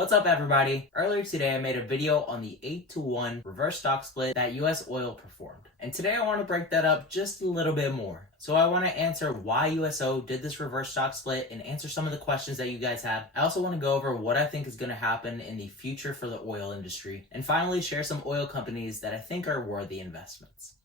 What's up everybody? Earlier today I made a video on the 8-to-1 reverse stock split that US oil performed. And today I want to break that up just a little bit more. So I want to answer why USO did this reverse stock split and answer some of the questions that you guys have. I also want to go over what I think is going to happen in the future for the oil industry. And finally share some oil companies that I think are worthy investments.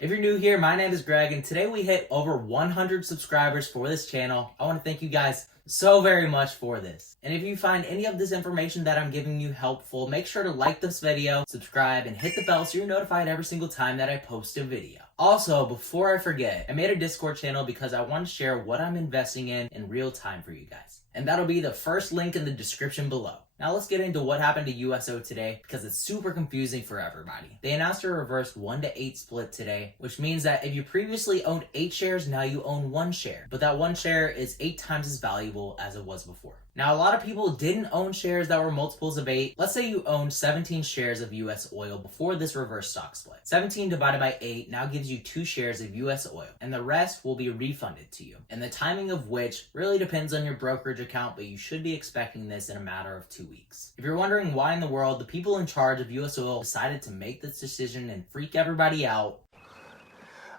If you're new here, my name is Greg, and today we hit over 100 subscribers for this channel. I want to thank you guys so very much for this. And if you find any of this information that I'm giving you helpful, make sure to like this video, subscribe, and hit the bell so you're notified every single time that I post a video. Also, before I forget, I made a Discord channel because I want to share what I'm investing in real time for you guys. And that'll be the first link in the description below. Now let's get into what happened to USO today because it's super confusing for everybody. They announced a reverse 1-to-8 split today, which means that if you previously owned 8 shares, now you own 1 share. But that 1 share is 8 times as valuable as it was before. Now a lot of people didn't own shares that were multiples of 8. Let's say you owned 17 shares of US oil before this reverse stock split. 17 divided by 8 now gives you 2 shares of US oil, and the rest will be refunded to you. And the timing of which really depends on your brokerage account, but you should be expecting this in a matter of 2 weeks. If you're wondering why in the world the people in charge of US oil decided to make this decision and freak everybody out,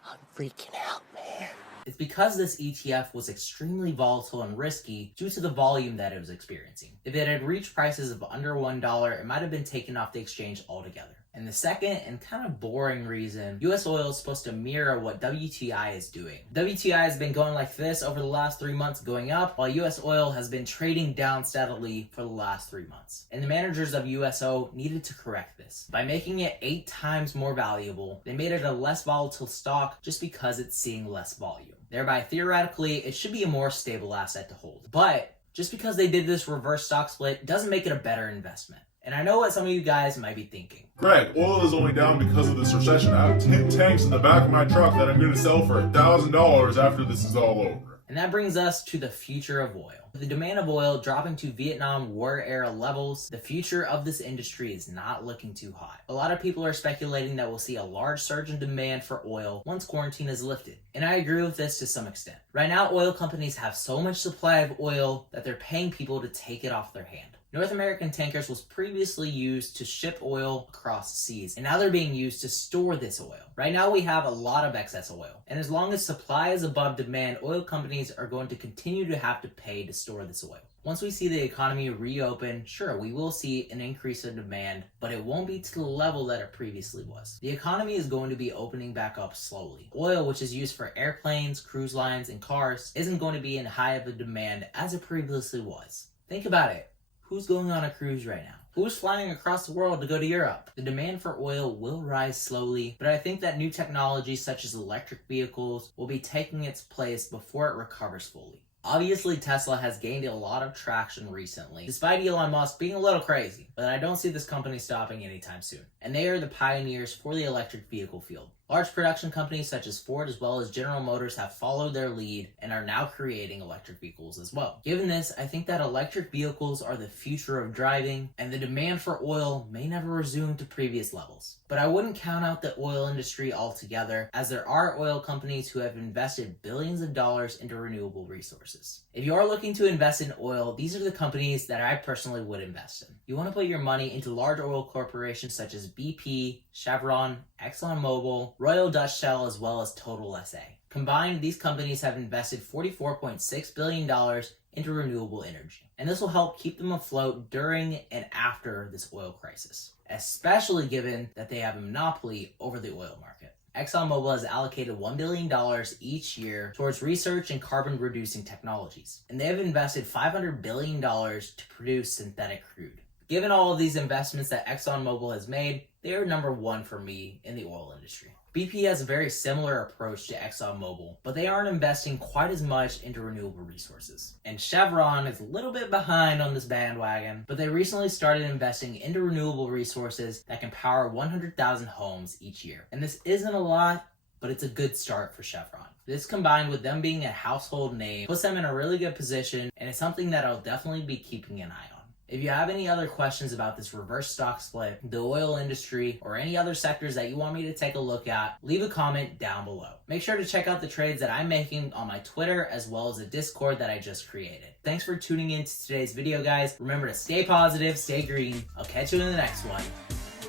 I'm freaking out, man. It's because this ETF was extremely volatile and risky due to the volume that it was experiencing. If it had reached prices of under $1, it might have been taken off the exchange altogether. And the second and kind of boring reason, US oil is supposed to mirror what WTI is doing. WTI has been going like this over the last 3 months, going up, while US oil has been trading down steadily for the last 3 months. And the managers of USO needed to correct this. By making it 8 times more valuable, they made it a less volatile stock just because it's seeing less volume. Thereby, theoretically, it should be a more stable asset to hold. But just because they did this reverse stock split doesn't make it a better investment. And I know what some of you guys might be thinking. Greg, oil is only down because of this recession. I have 10 tanks in the back of my truck that I'm going to sell for $1,000 after this is all over. And that brings us to the future of oil. With the demand of oil dropping to Vietnam War era levels, the future of this industry is not looking too hot. A lot of people are speculating that we'll see a large surge in demand for oil once quarantine is lifted. And I agree with this to some extent. Right now, oil companies have so much supply of oil that they're paying people to take it off their hand. North American tankers was previously used to ship oil across seas, and now they're being used to store this oil. Right now we have a lot of excess oil, and as long as supply is above demand, oil companies are going to continue to have to pay to store this oil. Once we see the economy reopen, sure, we will see an increase in demand, but it won't be to the level that it previously was. The economy is going to be opening back up slowly. Oil, which is used for airplanes, cruise lines, and cars, isn't going to be in high of a demand as it previously was. Think about it. Who's going on a cruise right now? Who's flying across the world to go to Europe? The demand for oil will rise slowly, but I think that new technologies such as electric vehicles will be taking its place before it recovers fully. Obviously, Tesla has gained a lot of traction recently, despite Elon Musk being a little crazy, but I don't see this company stopping anytime soon. And they are the pioneers for the electric vehicle field. Large production companies such as Ford as well as General Motors have followed their lead and are now creating electric vehicles as well. Given this, I think that electric vehicles are the future of driving, and the demand for oil may never resume to previous levels. But I wouldn't count out the oil industry altogether, as there are oil companies who have invested billions of dollars into renewable resources. If you are looking to invest in oil, these are the companies that I personally would invest in. You want to put your money into large oil corporations such as BP, Chevron, ExxonMobil, Royal Dutch Shell, as well as Total SA. Combined, these companies have invested $44.6 billion into renewable energy. And this will help keep them afloat during and after this oil crisis, especially given that they have a monopoly over the oil market. ExxonMobil has allocated $1 billion each year towards research and carbon-reducing technologies, and they have invested $500 billion to produce synthetic crude. Given all of these investments that ExxonMobil has made, they are number 1 for me in the oil industry. BP has a very similar approach to ExxonMobil, but they aren't investing quite as much into renewable resources. And Chevron is a little bit behind on this bandwagon, but they recently started investing into renewable resources that can power 100,000 homes each year. And this isn't a lot, but it's a good start for Chevron. This combined with them being a household name puts them in a really good position, and it's something that I'll definitely be keeping an eye on. If you have any other questions about this reverse stock split, the oil industry, or any other sectors that you want me to take a look at, leave a comment down below. Make sure to check out the trades that I'm making on my Twitter as well as a Discord that I just created. Thanks for tuning in to today's video, guys. Remember to stay positive, stay green. I'll catch you in the next one.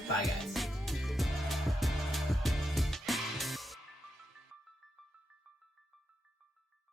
Bye, guys.